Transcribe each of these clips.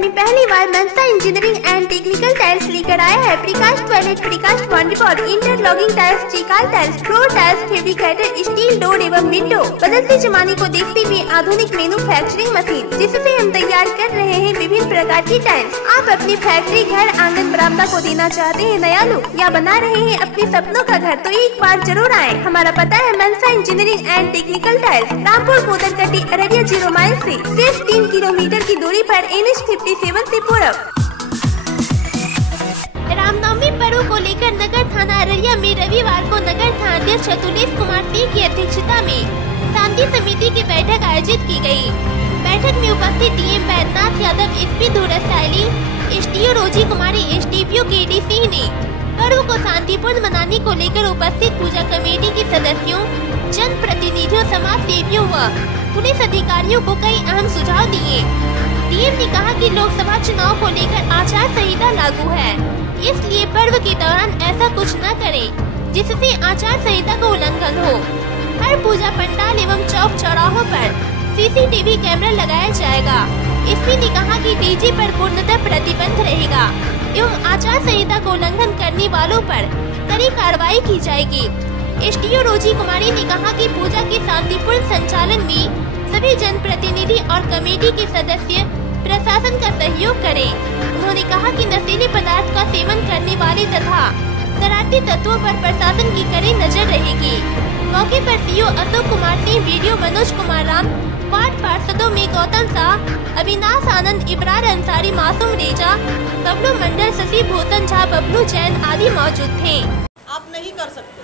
में पहली बार Mansa engineering and technical tiles लेकर आया है precast toilet, precast boundary, interlocking tiles, चिकाल tiles, floor tiles, fabricated steel door एवं विंडो। बदलते जमाने को देखते हुए आधुनिक मैन्युफैक्चरिंग मशीन जिससे हम तैयार कर रहे हैं विभिन्न प्रकार की टाइल्स। आप अपनी फैक्ट्री, घर, आंगन, बरामदा को देना चाहते हैं नया लुक या बना रहे हैं अपने सपनों का घर, तो एक बार जरूर आए। हमारा पता है Mansa engineering and technical tiles, Rampur Modarkati, Araria 0 mile से सिर्फ 3 किलोमीटर की दूरी पर NH 57 से पूरब। रामनवमी पर्व को लेकर नगर थाना अररिया में रविवार को नगर थानाध्यक्ष अतुलेश कुमार सिंह की अध्यक्षता में शांति समिति की बैठक आयोजित की गई। बैठक में उपस्थित DM Baidyanath Yadav, SP धुरसाली, SDO रोजी कुमारी, SDPO KD सिंह ने पर्व को शांतिपूर्ण मनाने को लेकर उपस्थित पूजा कमेटी के सदस्यों, जन प्रतिनिधियों, समाज सेवियों व पुलिस अधिकारियों को कई अहम सुझाव दिए। DM ने कहा कि लोकसभा चुनाव को लेकर आचार संहिता लागू है, इसलिए पर्व के दौरान ऐसा कुछ न करें जिससे आचार संहिता का उल्लंघन हो। हर पूजा पंडाल एवं चौक चौराहों पर CCTV कैमरा लगाया जाएगा। SP ने कहा कि DJ पर पूर्णतः प्रतिबंध रहेगा एवं आचार संहिता को उल्लंघन करने वालों पर कड़ी कार्रवाई की जाएगी। SDO रोजी कुमारी ने कहा कि पूजा के शांतिपूर्ण संचालन में सभी जनप्रतिनिधि और कमेटी के सदस्य प्रशासन का सहयोग करें। उन्होंने कहा कि नशीले पदार्थ का सेवन करने वाले तथा शरारती तत्वों पर प्रशासन की कड़ी नजर रहेगी। मौके पर CO Ashok Kumar Singh, VDO Manoj Kumar Ram, ward पार्षदों में गौतम शाह, अविनाश आनंद, इब्रार अंसारी, मासूम रेजा, बबलू मंडल, शशि भूषण झा, बबलू जैन आदि मौजूद थे। आप नहीं कर सकते,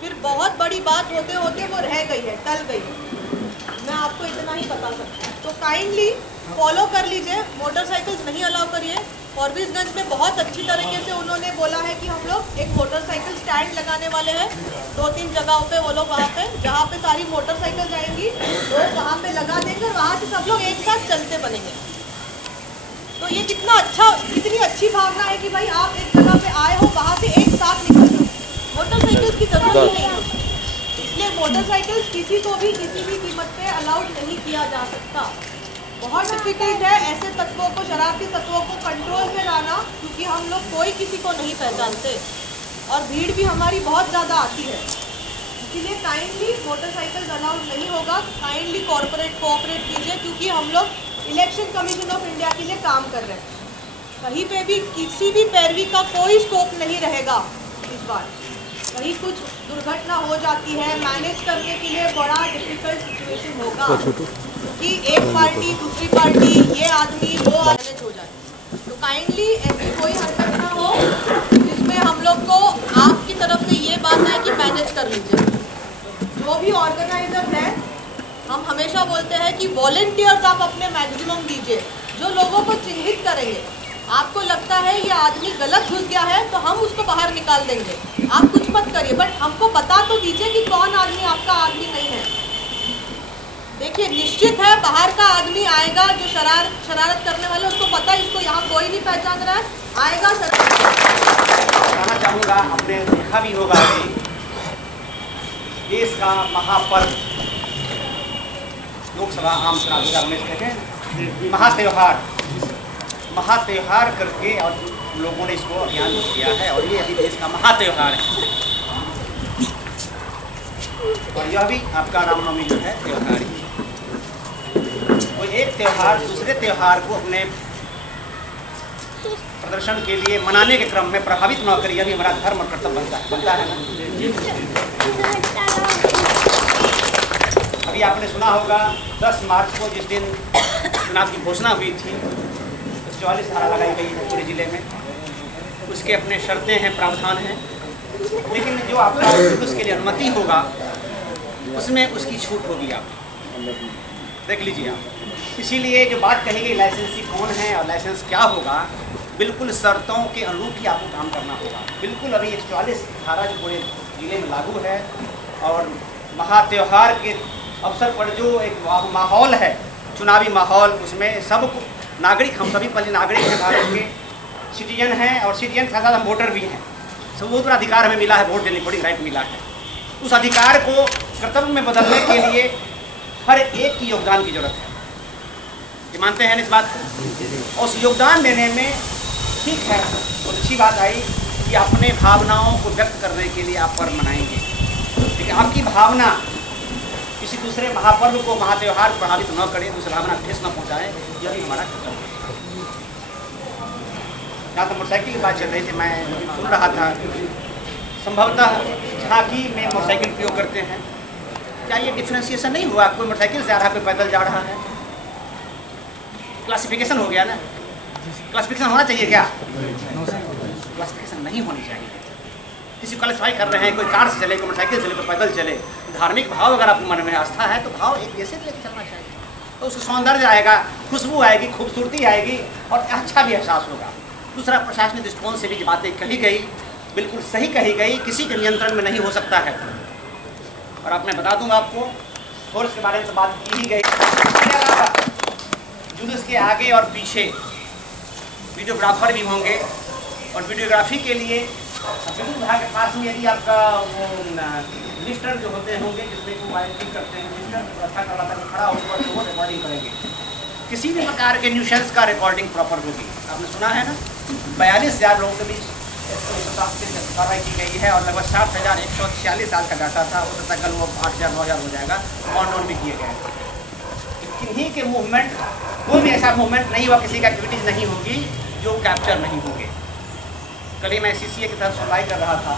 फिर बहुत बड़ी बात होते होते वो रह गई है, टल गई है। मैं आपको इतना ही बता सकती हूँ, तो काइंडली फॉलो कर लीजिए। मोटरसाइकिल्स नहीं अलाउ करिए। फॉरबिसगंज में बहुत अच्छी तरीके से उन्होंने बोला है कि हम लोग एक मोटरसाइकिल स्टैंड लगाने वाले हैं 2-3 जगहों पे। वो लोग वहाँ पे जहाँ पे सारी मोटरसाइकिल जाएंगी लोग वहाँ पे लगा देंगे और वहाँ से सब लोग एक साथ चलते बनेंगे। तो ये कितनी अच्छी भावना है कि भाई आप एक जगह पे आए हो, वहाँ से एक साथ निकल जाओ। मोटरसाइकिल्स की जरूरत ही नहीं होती, इसलिए मोटरसाइकिल्स किसी को भी किसी भी कीमत पे अलाउड नहीं किया जा सकता। बहुत डिफिकल्ट है ऐसे तत्वों को, शरारती तत्वों को कंट्रोल में लाना, क्योंकि हम लोग कोई किसी को नहीं पहचानते और भीड़ भी हमारी बहुत ज़्यादा आती है। इसीलिए काइंडली मोटरसाइकिल्स अलाउड नहीं होगा। काइंडली कोऑपरेट कीजिए, क्योंकि हम लोग इलेक्शन कमीशन ऑफ इंडिया के लिए काम कर रहे हैं। कहीं पे भी किसी भी पैरवी का कोई स्कोप नहीं रहेगा। इस बार कहीं कुछ दुर्घटना हो जाती है, मैनेज करने के लिए बड़ा डिफिकल्ट सिचुएशन होगा कि एक पार्टी दूसरी पार्टी, ये आदमी वो मैनेज हो जाए। तो काइंडली ऐसी कोई हरकत ना हो जिसमें हम लोग को आपकी तरफ से ये बात है कि मैनेज कर लीजिए। जो भी ऑर्गेनाइजर है, हम हमेशा बोलते हैं कि वॉलंटियर्स आप अपने मैक्सिमम दीजिए, जो लोगों को चिन्हित करेंगे। आपको लगता है ये आदमी गलत घुस गया है तो हम उसको बाहर निकाल देंगे, आप कुछ मत करिए, बट हमको बता तो दीजिए कि कौन आदमी आपका आदमी नहीं है। देखिए, निश्चित है बाहर का आदमी आएगा जो शरारत करने वाले, उसको पता है इसको यहाँ कोई नहीं पहचान रहा है, आएगा। कहना चाहूँगा, आपने देखा भी होगा कि देश का महापर्व लोकसभा आम चुनाव 2019 के महात्योहार करके और लोगों ने इसको अभियान किया है, और ये अभी देश का महात्योहार है। और यह भी आपका रामनवमी जो है त्योहार ही, कोई एक त्यौहार दूसरे त्यौहार को अपने प्रदर्शन के लिए मनाने के क्रम में प्रभावित न करिए। अभी हमारा धर्म और कर्तव्य बनता है ना। अभी आपने सुना होगा 10 मार्च को जिस दिन चुनाव की घोषणा हुई थी, 44 धारा लगाई गई है पूरे जिले में। उसके अपने शर्तें हैं, प्रावधान हैं, लेकिन जो आपका उसके लिए अनुमति होगा उसमें उसकी छूट होगी। आप देख लीजिए आप। इसीलिए जो बात कही गई लाइसेंसी कौन है और लाइसेंस क्या होगा, बिल्कुल शर्तों के अनुरूप ही आपको काम करना होगा। बिल्कुल अभी 144 धारा जो पूरे जिले में लागू है, और महात्योहार के अवसर पर जो एक माहौल है, चुनावी माहौल, उसमें सब नागरिक, हम सभी पहले नागरिक हैं, भारत के सिटीजन हैं, और सिटीजन के साथ हम वोटर भी हैं। सब बहुत बड़ा अधिकार हमें मिला है, वोट देने, वोटिंग राइट मिला है। उस अधिकार को कर्तव्य में बदलने के लिए हर एक की योगदान की जरूरत है। ये मानते हैं इस बात को। और उस योगदान देने में ठीक है, बहुत अच्छी बात आई कि अपने भावनाओं को व्यक्त करने के लिए आप पर्व मनाएंगे, लेकिन आपकी भावना किसी दूसरे महापर्व को, महात्योहार को प्रभावित न करे, दूसरी भावना ठेस न पहुँचाए, यह भी हमारा कर्तव्य है। जहाँ तक मोटरसाइकिल की बात चल रही थी, मैं सुन रहा था, संभवतः झांकी में मोटरसाइकिल उपयोग करते हैं, क्या ये डिफ्रेंशिएशन नहीं हुआ? कोई मोटरसाइकिल से आ रहा है, कोई पैदल जा रहा है, क्लासिफिकेशन हो गया ना? क्लासिफिकेशन होना चाहिए क्या? क्लासिफिकेशन नहीं होनी चाहिए। किसी क्लासिफाई कर रहे हैं, कोई कार से चले, कोई मोटरसाइकिल चले, कोई पैदल चले, धार्मिक भाव अगर आपके मन में आस्था है तो भाव एक जैसे लेकर चलना चाहिए, तो उसका सौंदर्य आएगा, खुशबू आएगी, खूबसूरती आएगी और अच्छा भी एहसास होगा। दूसरा, प्रशासनिक दृष्टिकोण से भी जो बातें कही गई बिल्कुल सही कही गई, किसी के नियंत्रण में नहीं हो सकता है। और अब मैं बता दूंगा आपको, फोर्स के बारे में तो बात की ही गई, इसके अलावा जुलूस के आगे और पीछे वीडियोग्राफर भी होंगे और वीडियोग्राफी के लिए विद्युत विभाग के पास में यदि आपका वो लिस्टर जो होते होंगे जिसमें मोबाइल क्लिक करते हैं, लिस्टर अच्छा करवाता है, खड़ा होकर तो वो रिकॉर्डिंग करेंगे। किसी भी प्रकार के न्यूसेंस का रिकॉर्डिंग प्रॉपर होगी। आपने सुना है ना, 42,000 लोगों के बीच कार्रवाई की गई है और लगभग 7,146 साल का डाटा था, हो सकता है कल वो 8,000 9,000 हो जाएगा। ऑन ऑन भी किए गए, किन्हीं के मूवमेंट, कोई भी ऐसा मूवमेंट नहीं हुआ, किसी का एक्टिविटीज नहीं होगी जो कैप्चर नहीं होंगे। कल ही मैं CCA की तरफ सुनवाई कर रहा था,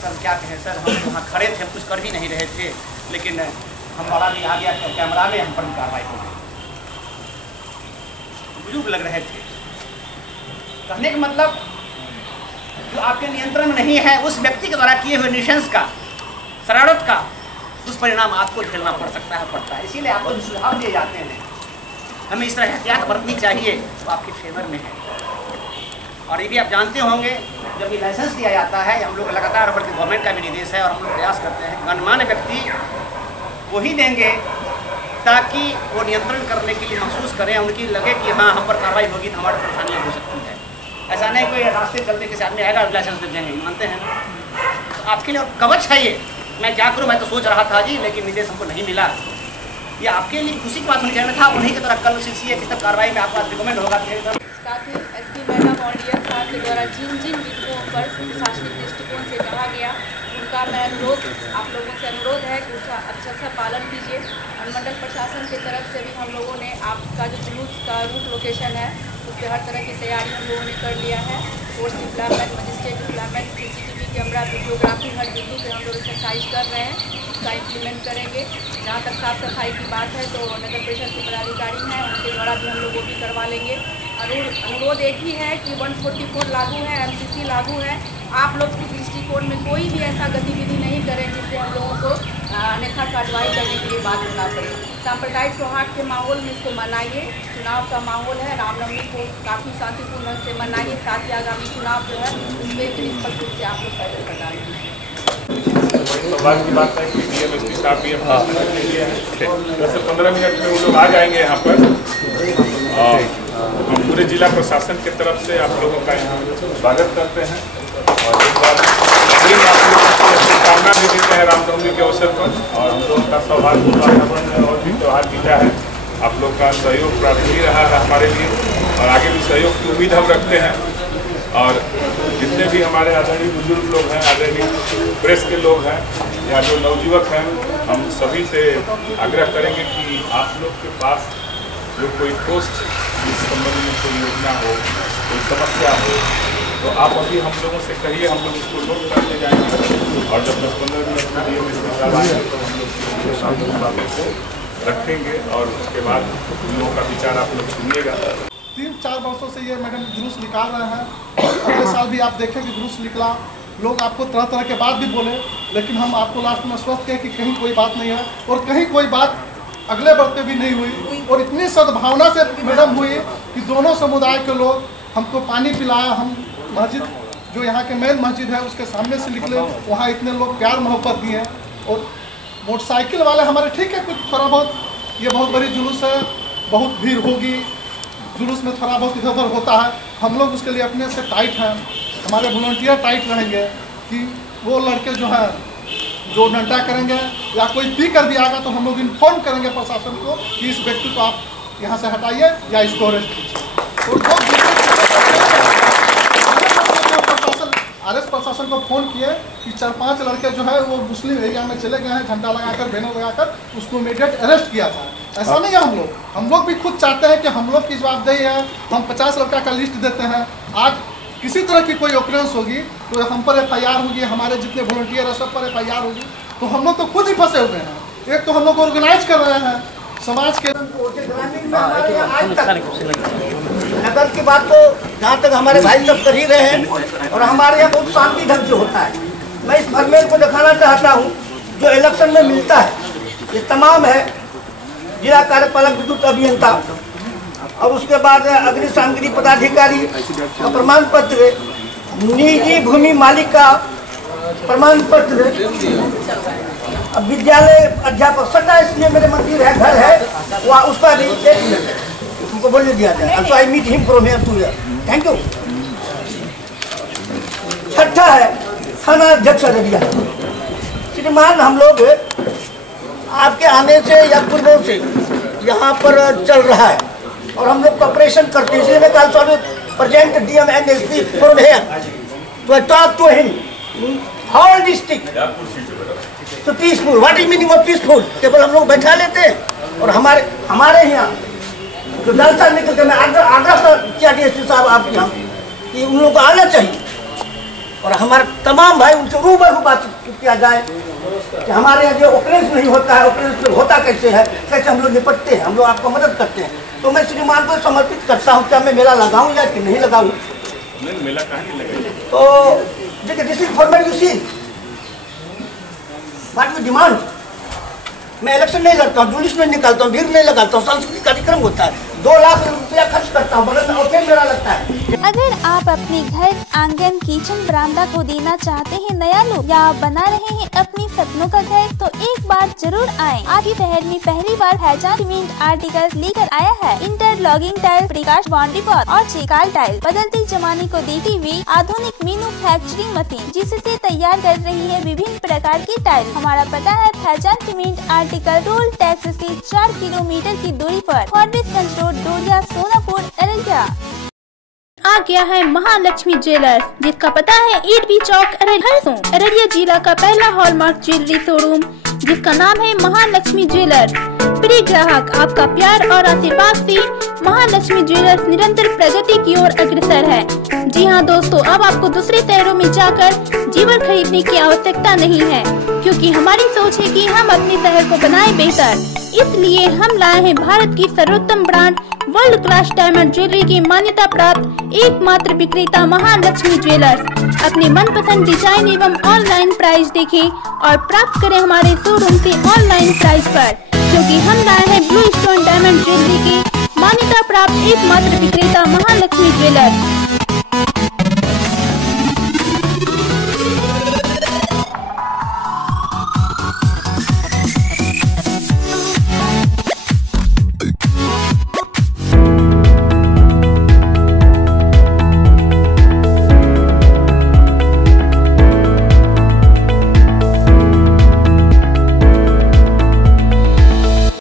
सर क्या कहें सर, हम वहाँ खड़े थे, कुछ कर भी नहीं रहे थे, लेकिन हम बड़ा भी आ गया तो कैमरा में हम पर भी कार्रवाई हो गई। बुजुर्ग लग रहे थे। कहने का मतलब, जो आपके नियंत्रण में नहीं है, उस व्यक्ति के द्वारा किए हुए निशंस का, शरारत का दुष्परिणाम आपको झेलना पड़ सकता है, पड़ता है। इसीलिए आपको जो सुझाव दिए जाते हैं, हमें इस तरह एहतियात बरतनी चाहिए, वो आपके फेवर में है। और ये भी आप जानते होंगे, जब ये लाइसेंस दिया जाता है, हम लोग लगातार गवर्नमेंट का भी निर्देश है और हम लोग प्रयास करते हैं, गणमान्य व्यक्ति वही देंगे ताकि वो नियंत्रण करने के लिए महसूस करें, उनकी लगे कि हाँ हम पर कार्रवाई होगी तो हमारी परेशानियाँ हो सकती है। ऐसा नहीं कोई रास्ते चलते किसी आदमी आएगा लाइसेंस दे देंगे, मानते हैं ना? तो आपके लिए कवच है ये। मैं क्या करूँ, मैं तो सोच रहा था जी, लेकिन निर्देश हमको नहीं मिला। ये आपके लिए खुशी की बात होनी चाहिए था। उन्हीं की तरह कल CCA की कार्रवाई में आपका रिकमेंड होगा। साथ ही SP मैडम और DM साहब के द्वारा जिन जिन बिंदुओं पर प्रशासनिक दृष्टिकोण से कहा गया, उनका मैं अनुरोध, आप लोगों से अनुरोध है कि उसका अच्छा सा पालन कीजिए। अनुमंडल प्रशासन की तरफ से भी हम लोगों ने आपका जो जुलूस का रूट लोकेशन है, उस पर हर तरह की तैयारी हम लोगों ने कर लिया है। Force deployment, magistrate deployment, CCTV camera, videography हर बिंदु पे हम लोग एक्सरसाइज कर रहे हैं, उसका इम्प्लीमेंट करेंगे। जहाँ तक साफ सफाई की बात है तो नगर परिषद के पदाधिकारी हैं, उनके द्वारा भी हम लोग वो भी करवा लेंगे। अनुरोध एक ही है कि 144 लागू है, MCC लागू है। आप लोग इस दृष्टिकोण में कोई भी ऐसा गतिविधि नहीं करें जिससे हम लोगों को अन्यथा कार्रवाई करने के लिए बाध्य होना पड़े। सांप्रदायिक सौहार्द के माहौल में इसको मनाइए। चुनाव का माहौल है, रामनवमी को काफ़ी शांतिपूर्ण ढंग से मनाइए। साथ ही आगामी चुनाव जो है उसमें भी निष्पक्ष रूप से आप लोग सहयोग कर डालेंगे। सौभाग्य की बात है कि DM SP साहब भी अपना समय ले लिए हैं। 10 से 15 मिनट में वो लोग आ जाएंगे यहाँ पर। हम पूरे जिला प्रशासन की तरफ से आप लोगों का यहाँ स्वागत करते हैं और एक बार आप लोगों को शुभकामना भी देते हैं रामनवमी के अवसर पर। और हम लोगों का सौभाग्य वातावरण में और भी त्यौहार बीता है। आप लोग का सहयोग प्राथमिक रहा है हमारे लिए और आगे भी सहयोग की उम्मीद हम रखते हैं। और जितने भी हमारे आदरणीय बुजुर्ग लोग हैं, आदरणीय प्रेस के लोग हैं या जो नवयुवक हैं, हम सभी से आग्रह करेंगे कि आप लोग के पास जो कोई पोस्ट इस संबंध में कोई योजना हो, कोई समस्या हो, तो आप अभी हम लोगों से कहिए, हम लोग उसको नोट करते जाएंगे। और जब 10-15 मिनट में DM आएंगे तो हम लोग रखेंगे और उसके बाद उन लोगों का विचार आप लोग सुनिएगा। 3-4 वर्षों से ये मैडम जुलूस निकाल रहे हैं। अगले साल भी आप देखें कि जुलूस निकला, लोग आपको तरह तरह के बात भी बोले, लेकिन हम आपको लास्ट में स्वस्थ कहें कि कहीं कोई बात नहीं है और कहीं कोई बात अगले बढ़ते भी नहीं हुई। और इतनी सद्भावना से मैडम हुई कि दोनों समुदाय के लोग हमको पानी पिलाया। हम मस्जिद, जो यहाँ के मेन मस्जिद है, उसके सामने से निकले, वहाँ इतने लोग प्यार मोहब्बत दिए। और मोटरसाइकिल वाले हमारे ठीक है, कुछ थोड़ा बहुत, ये बहुत बड़ी जुलूस है, बहुत भीड़ होगी, जुलूस में थोड़ा बहुत इधर उधर होता है, हम लोग उसके लिए अपने से टाइट हैं, हमारे वॉलंटियर टाइट रहेंगे कि वो लड़के जो हैं जो डंडा करेंगे या कोई पी कर भी आएगा तो हम लोग इन्फॉर्म करेंगे प्रशासन को कि इस व्यक्ति को आप यहाँ से हटाइए या इसको अरेस्ट कीजिए। और प्रशासन को फ़ोन किए कि 4-5 लड़के जो है वो मुस्लिम एरिया में चले गए हैं, झंडा लगाकर बैनर लगाकर, उसको इमीडिएट अरेस्ट किया जाए। ऐसा नहीं है, हम लोग भी खुद चाहते हैं कि हम लोग की जवाबदेही है, हम 50 लड़का का लिस्ट देते हैं। आज किसी तरह की कोई ऑकरेंस होगी तो हम पर FIR होगी, हमारे जितने वॉलंटियर है सब पर FIR होगी, तो हम लोग तो खुद ही फंसे हुए हैं। एक तो हम लोग ऑर्गेनाइज कर रहे हैं समाज के ग्रामीण में हमारे आज तक नगर की बात तो जहाँ तक हमारे भाई सब कर ही रहे हैं और हमारे यहाँ बहुत शांति ढंग से होता है। मैं इस फॉर्मेट को दिखाना चाहता हूँ जो इलेक्शन में मिलता है, ये तमाम है जिला कार्यपालक विद्युत अभियंता और उसके बाद अग्नि सामग्री पदाधिकारी का प्रमाण पत्र, निजी भूमि मालिक का प्रमाण पत्र, विद्यालय अध्यापक सट्टा, इसलिए मेरे मंदिर है, घर है, वहाँ उसका भी उनको बोल दिया जाए। So I meet him from here to here. Thank you. छठा है थाना अध्यक्ष अररिया। श्रीमान, हम लोग आपके आने से या पूर्वों से यहाँ पर चल रहा है और हम लोग कॉपरेशन करते हैं, इसलिए मैं कल so present DM and SP from here to talk to him whole district तो peaceful. What is meaning of peaceful? केवल हम लोग बैठा लेते हैं और हमारे यहाँ जो दल साल निकल के मैं आग्रह किया DSP साहब आपके यहाँ कि उन लोगों को आना चाहिए और हमारे तमाम भाई उनसे रूबरू बातचीत किया जाए कि हमारे यहाँ जो ऑपरेंस नहीं होता है, ऑपरेंस होता कैसे है, कैसे हम लोग निपटते हैं, हम लोग आपको मदद करते हैं। तो मैं श्रीमान को समर्पित करता हूँ। क्या मैं मेला लगाऊँ या कि नहीं लगाऊँ? मेला कहाँ नहीं लगेगा? तो देखिए, this is format, you see what you demand. मैं इलेक्शन नहीं लड़ता हूँ, जुलूस नहीं निकालता हूँ, भीड़ नहीं लगाता हूँ, सांस्कृतिक कार्यक्रम होता है, 2 लाख रुपया खर्च करता हूँ, बगल में होटल मेरा लगता है। अगर आप अपने घर, आंगन, किचन, बरामदा को देना चाहते हैं नया लुक या आप बना रहे हैं अपनी सपनों का घर, तो एक बार जरूर आएं। आज ही शहर में पहली बार फैजान सीमेंट आर्टिकल्स लेकर आया है। Interlocking tile, precast boundary wall और चिकाल टाइल। बदलते जमाने को देखते हुए आधुनिक मैन्युफैक्चरिंग मशीन जिससे तैयार कर रही है विभिन्न प्रकार की टाइल। हमारा पता है Faizan cement article toll tax से 4 किलोमीटर की दूरी पर, फॉरबिसगंज रोड, डोरिया, सोनापुर, अररिया। आ गया है महालक्ष्मी ज्वेलर्स, जिसका पता है ईटवी चौक, अररिया जिला का पहला हॉलमार्क ज्वेलरी शोरूम, जिसका नाम है महालक्ष्मी ज्वेलर्स। प्रिय ग्राहक, आपका प्यार और आशीर्वाद से महालक्ष्मी ज्वेलर्स निरंतर प्रगति की ओर अग्रसर है। जी हाँ दोस्तों, अब आपको दूसरे शहरों में जाकर जेवर खरीदने की आवश्यकता नहीं है, क्योंकि हमारी सोच है कि हम अपने शहर को बनाए बेहतर। इसलिए हम लाए हैं भारत की सर्वोत्तम brand world class diamond jewellery की मान्यता प्राप्त एकमात्र विक्रेता महालक्ष्मी ज्वेलर्स। अपने मनपसंद डिजाइन एवं ऑनलाइन प्राइस देखें और प्राप्त करें हमारे शोरूम से ऑनलाइन प्राइस पर, क्योंकि हम लाए हैं ब्लू स्टोन डायमंड ज्वेलरी की मान्यता प्राप्त एकमात्र विक्रेता महालक्ष्मी ज्वेलर्स।